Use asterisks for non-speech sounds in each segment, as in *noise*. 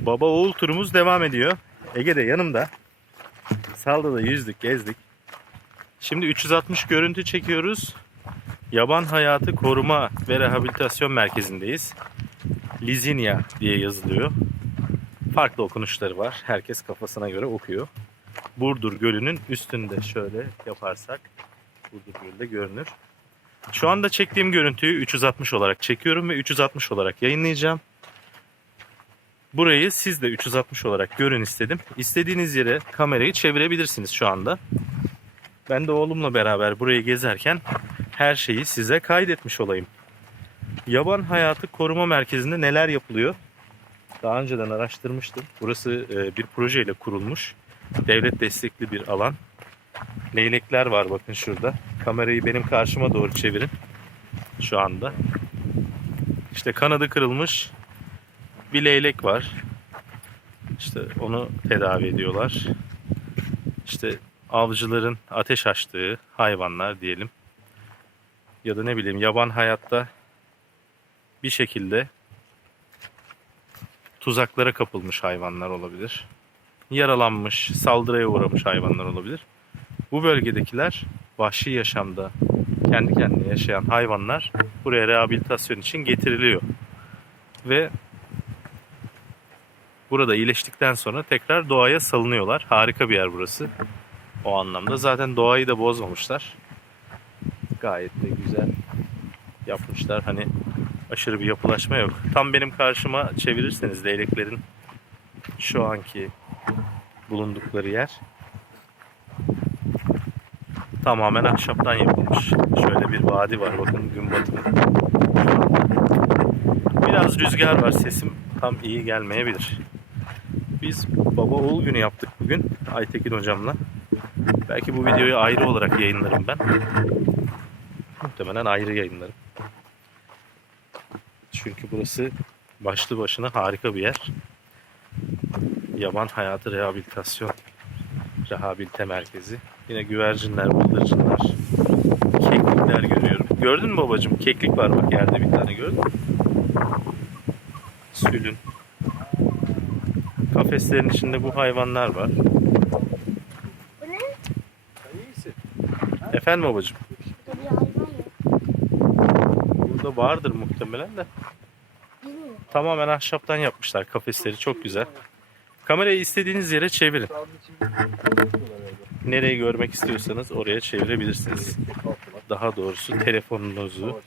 Baba oğul turumuz devam ediyor. Ege de yanımda. Salda da yüzdük, gezdik. Şimdi 360 görüntü çekiyoruz. Yaban Hayatı Koruma ve Rehabilitasyon Merkezi'ndeyiz. Lizinia diye yazılıyor. Farklı okunuşları var. Herkes kafasına göre okuyor. Burdur Gölü'nün üstünde şöyle yaparsak Burdur Gölü de görünür. Şu anda çektiğim görüntüyü 360 olarak çekiyorum ve 360 olarak yayınlayacağım. Burayı siz de 360 olarak görün istedim. İstediğiniz yere kamerayı çevirebilirsiniz şu anda. Ben de oğlumla beraber burayı gezerken her şeyi size kaydetmiş olayım. Yaban Hayatı Koruma Merkezi'nde neler yapılıyor? Daha önceden araştırmıştım. Burası e, bir projeyle kurulmuş. Devlet destekli bir alan. Leylekler var bakın şurada. Kamerayı benim karşıma doğru çevirin. Şu anda. İşte kanadı kırılmış bir leylek var. İşte onu tedavi ediyorlar. İşte avcıların ateş açtığı hayvanlar diyelim. Ya da ne bileyim yaban hayatta bir şekilde tuzaklara kapılmış hayvanlar olabilir. Yaralanmış, saldırıya uğramış hayvanlar olabilir. Bu bölgedekiler vahşi yaşamda kendi kendine yaşayan hayvanlar buraya rehabilitasyon için getiriliyor. Ve burada iyileştikten sonra tekrar doğaya salınıyorlar. Harika bir yer burası. O anlamda zaten doğayı da bozmamışlar. Gayet de güzel yapmışlar. Hani aşırı bir yapılaşma yok. Tam benim karşıma çevirirseniz leyleklerin şu anki bulundukları yer tamamen ahşaptan yapılmış. Şöyle bir vadi var bakın gün batımı. Biraz rüzgar var sesim tam iyi gelmeyebilir. Biz baba oğul günü yaptık bugün Aytekin hocamla. Belki bu videoyu ayrı olarak yayınlarım ben. Muhtemelen ayrı yayınlarım. Çünkü burası başlı başına harika bir yer. Yaban Hayatı Rehabilitasyon Rehabilite Merkezi. Yine güvercinler, bıldırcınlar, keklikler görüyorum. Gördün mü babacığım? Keklik var bak yerde bir tane gördün mü? Sülün. Kafeslerin içinde bu hayvanlar var. Bu ne? Efendim babacığım? Burada vardır muhtemelen de. Tamamen ahşaptan yapmışlar kafesleri çok güzel. Kamerayı istediğiniz yere çevirin. Nereyi görmek istiyorsanız oraya çevirebilirsiniz. Daha doğrusu telefonunuzu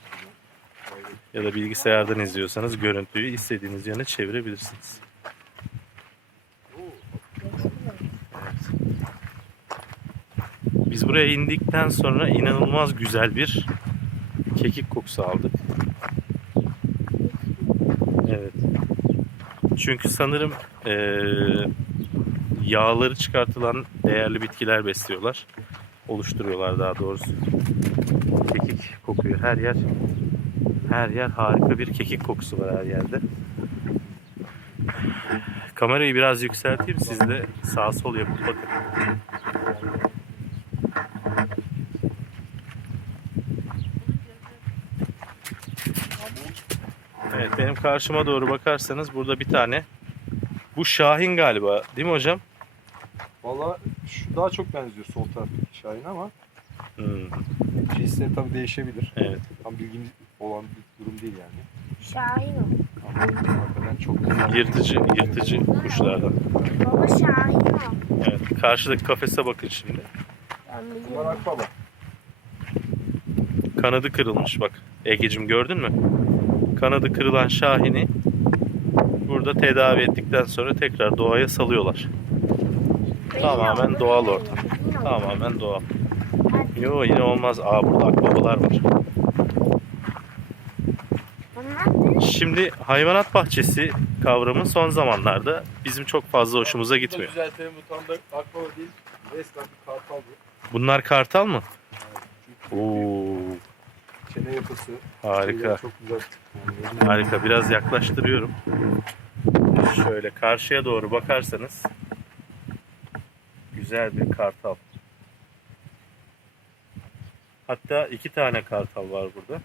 ya da bilgisayardan izliyorsanız görüntüyü istediğiniz yöne çevirebilirsiniz. Evet. Biz buraya indikten sonra inanılmaz güzel bir kekik kokusu aldık. Evet. Çünkü sanırım eee, yağları çıkartılan değerli bitkiler besliyorlar. Oluşturuyorlar daha doğrusu. Kekik kokuyor her yer. Her yer harika bir kekik kokusu var her yerde. Kamerayı biraz yükselteyim siz de sağ sol yapıp bakın. Evet benim karşıma doğru bakarsanız burada bir tane bu Şahin galiba değil mi hocam? Valla şu daha çok benziyor sol taraftaki Şahin ama Hmm, cinsleri tabii değişebilir. evet. Tam bilgimiz olan bir durum değil yani. Şahin o. Ama hakikaten çok güzel. Yırtıcı, yırtıcı kuşlardan. Baba Şahin o. Evet. Karşıdaki kafese bakın şimdi. Ben Bunlar biliyorum. akbaba. Kanadı kırılmış bak. Egecim gördün mü? Kanadı kırılan Şahin'i burada tedavi ettikten sonra tekrar doğaya salıyorlar. Tamamen doğal ortam. Tamamen doğal. Yo yine olmaz. Aa burada akbabalar var. Şimdi hayvanat bahçesi kavramı son zamanlarda bizim çok fazla hoşumuza gitmiyor. Düzeltelim bu tam da akbaba değil. Resmen bir kartal bu. Bunlar kartal mı? Oo, çene yapısı. harika. Çok güzel. Yani Harika. Biraz yaklaştırıyorum. Şöyle karşıya doğru bakarsanız güzel bir kartal. Hatta iki tane kartal var burada.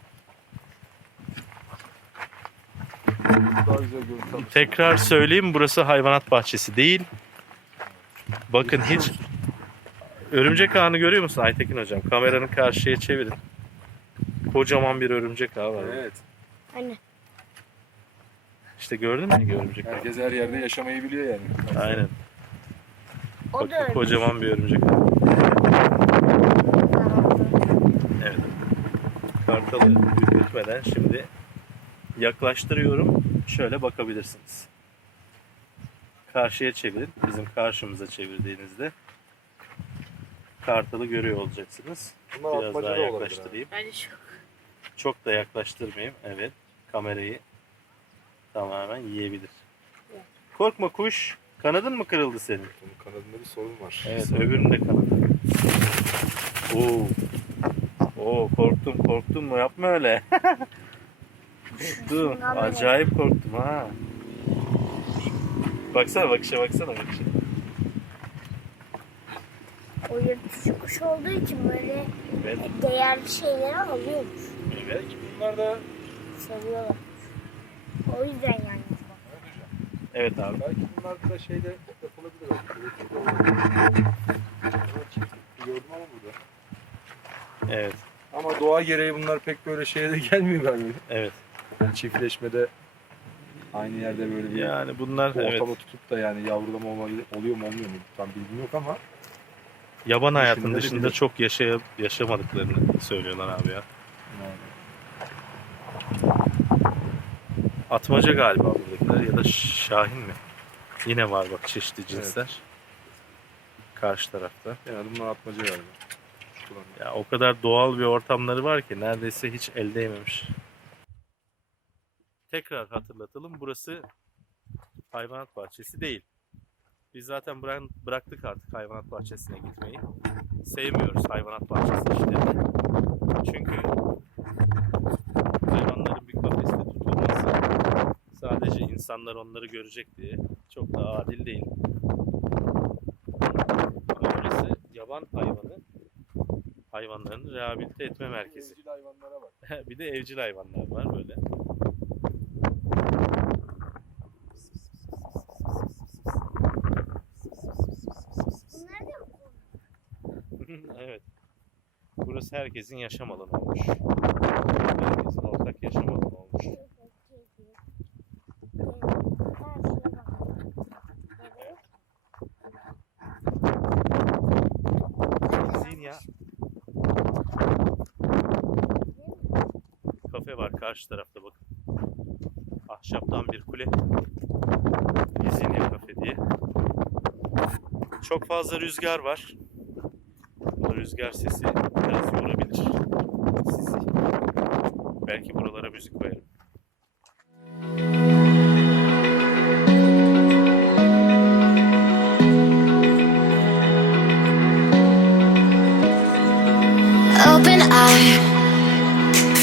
Tekrar söyleyeyim burası hayvanat bahçesi değil. Bakın hiç örümcek ağını görüyor musun Aytekin hocam? Kameranın karşıya çevirin. Kocaman bir örümcek ağı var. Evet. Hani İşte gördün mü örümcek ağı? Herkes her yerde yaşamayı biliyor yani. Aynen. o Bakın da öyle. kocaman bir örümcek ağı. Evet. Kartalı ürkütmeden şimdi yaklaştırıyorum. Şöyle bakabilirsiniz. Karşıya çevirin. Bizim karşımıza çevirdiğinizde kartalı görüyor olacaksınız. Bunlar Biraz daha yaklaştırayım. Hadi şu. Çok da yaklaştırmayayım. Evet. Kamerayı tamamen yiyebilir. Evet. Korkma kuş. Kanadın mı kırıldı senin? Bunun kanadında bir sorun var. Evet, öbürünün de kanadı. Oo. Oo, korktum, korktum mu? Yapma öyle. *laughs* Korktum. Acayip korktum ha. Baksana bakışa baksana bakışa. O yırtıcı kuş olduğu için böyle Evet. değerli şeyleri alıyormuş. Evet. Belki bunlar da Seviyorlar. O yüzden yani. Evet abi. belki bunlar da şeyde yapılabilir. Gördüm ama burada. Evet. Ama doğa gereği bunlar pek böyle şeye de gelmiyor galiba. Evet. Yani çiftleşmede aynı yerde böyle bir Yani bunlar evet. ortamı tutup da yani yavrulama oluyor mu olmuyor mu tam bilgim yok ama Yaban hayatın Düşünülebilir. dışında çok yaşayıp yaşamadıklarını söylüyorlar abi ya. yani Atmaca galiba buradakiler ya da şahin mi? Yine var bak çeşitli cinsler. Karşı tarafta. yani bunlar atmaca galiba. Ya o kadar doğal bir ortamları var ki neredeyse hiç el değmemiş. Tekrar hatırlatalım. Burası hayvanat bahçesi değil. Biz zaten bırak- bıraktık artık hayvanat bahçesine gitmeyi. Sevmiyoruz hayvanat bahçesi işlerini. Çünkü insanlar onları görecek diye çok da adil değil. Ama burası yaban hayvanı hayvanlarını rehabilite etme merkezi. Evcil hayvanlara bak. *laughs* bir de evcil hayvanlar var böyle. Bunlar da mı *laughs* evet. Burası herkesin yaşam alanı olmuş. Herkesin ortak yaşam alanı olmuş. Zinya kafe var karşı tarafta bakın. Ahşaptan bir kule. Lizinya kafe diye. Çok fazla rüzgar var. Bu rüzgar sesi biraz yorabilir sizi. Belki buralara müzik koyarım. Open eye,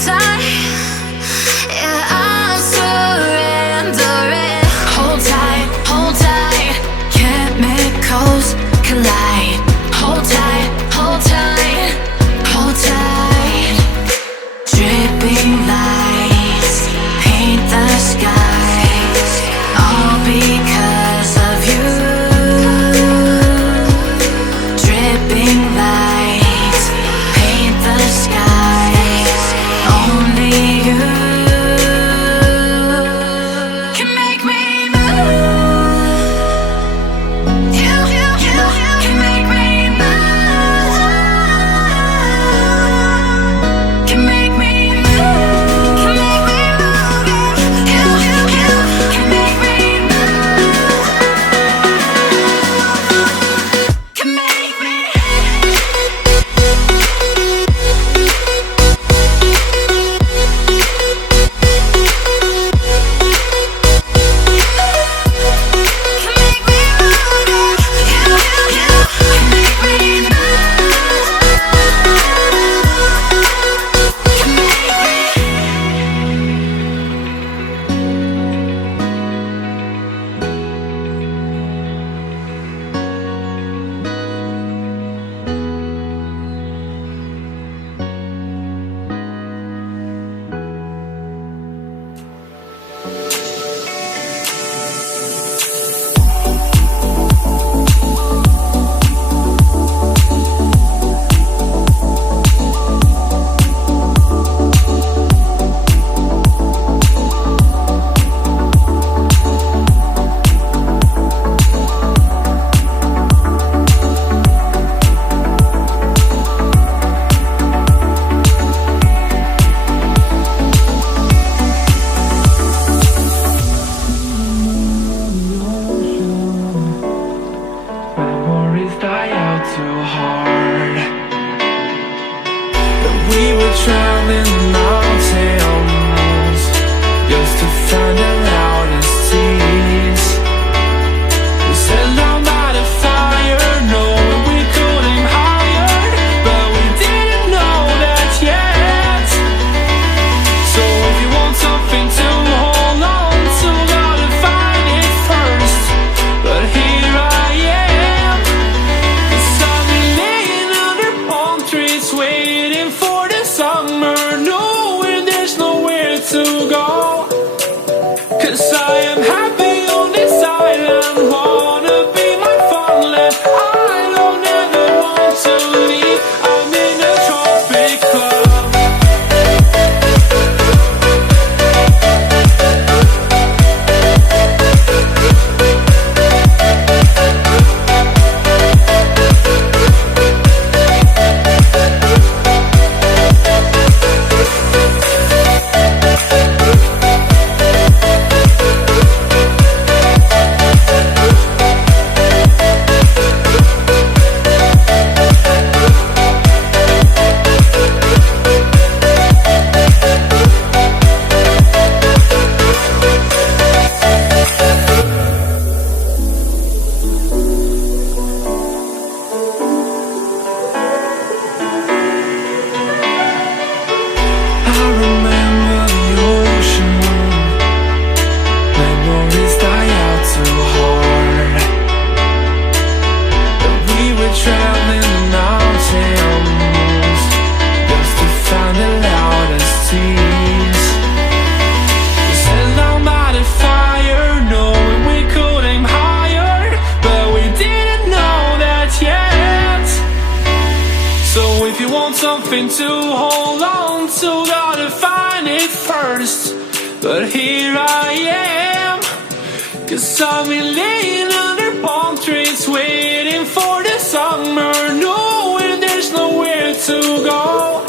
Time, Yeah. But here I am, cause I've been laying under palm trees waiting for the summer, knowing there's nowhere to go.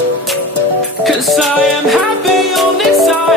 Cause I am happy on this island.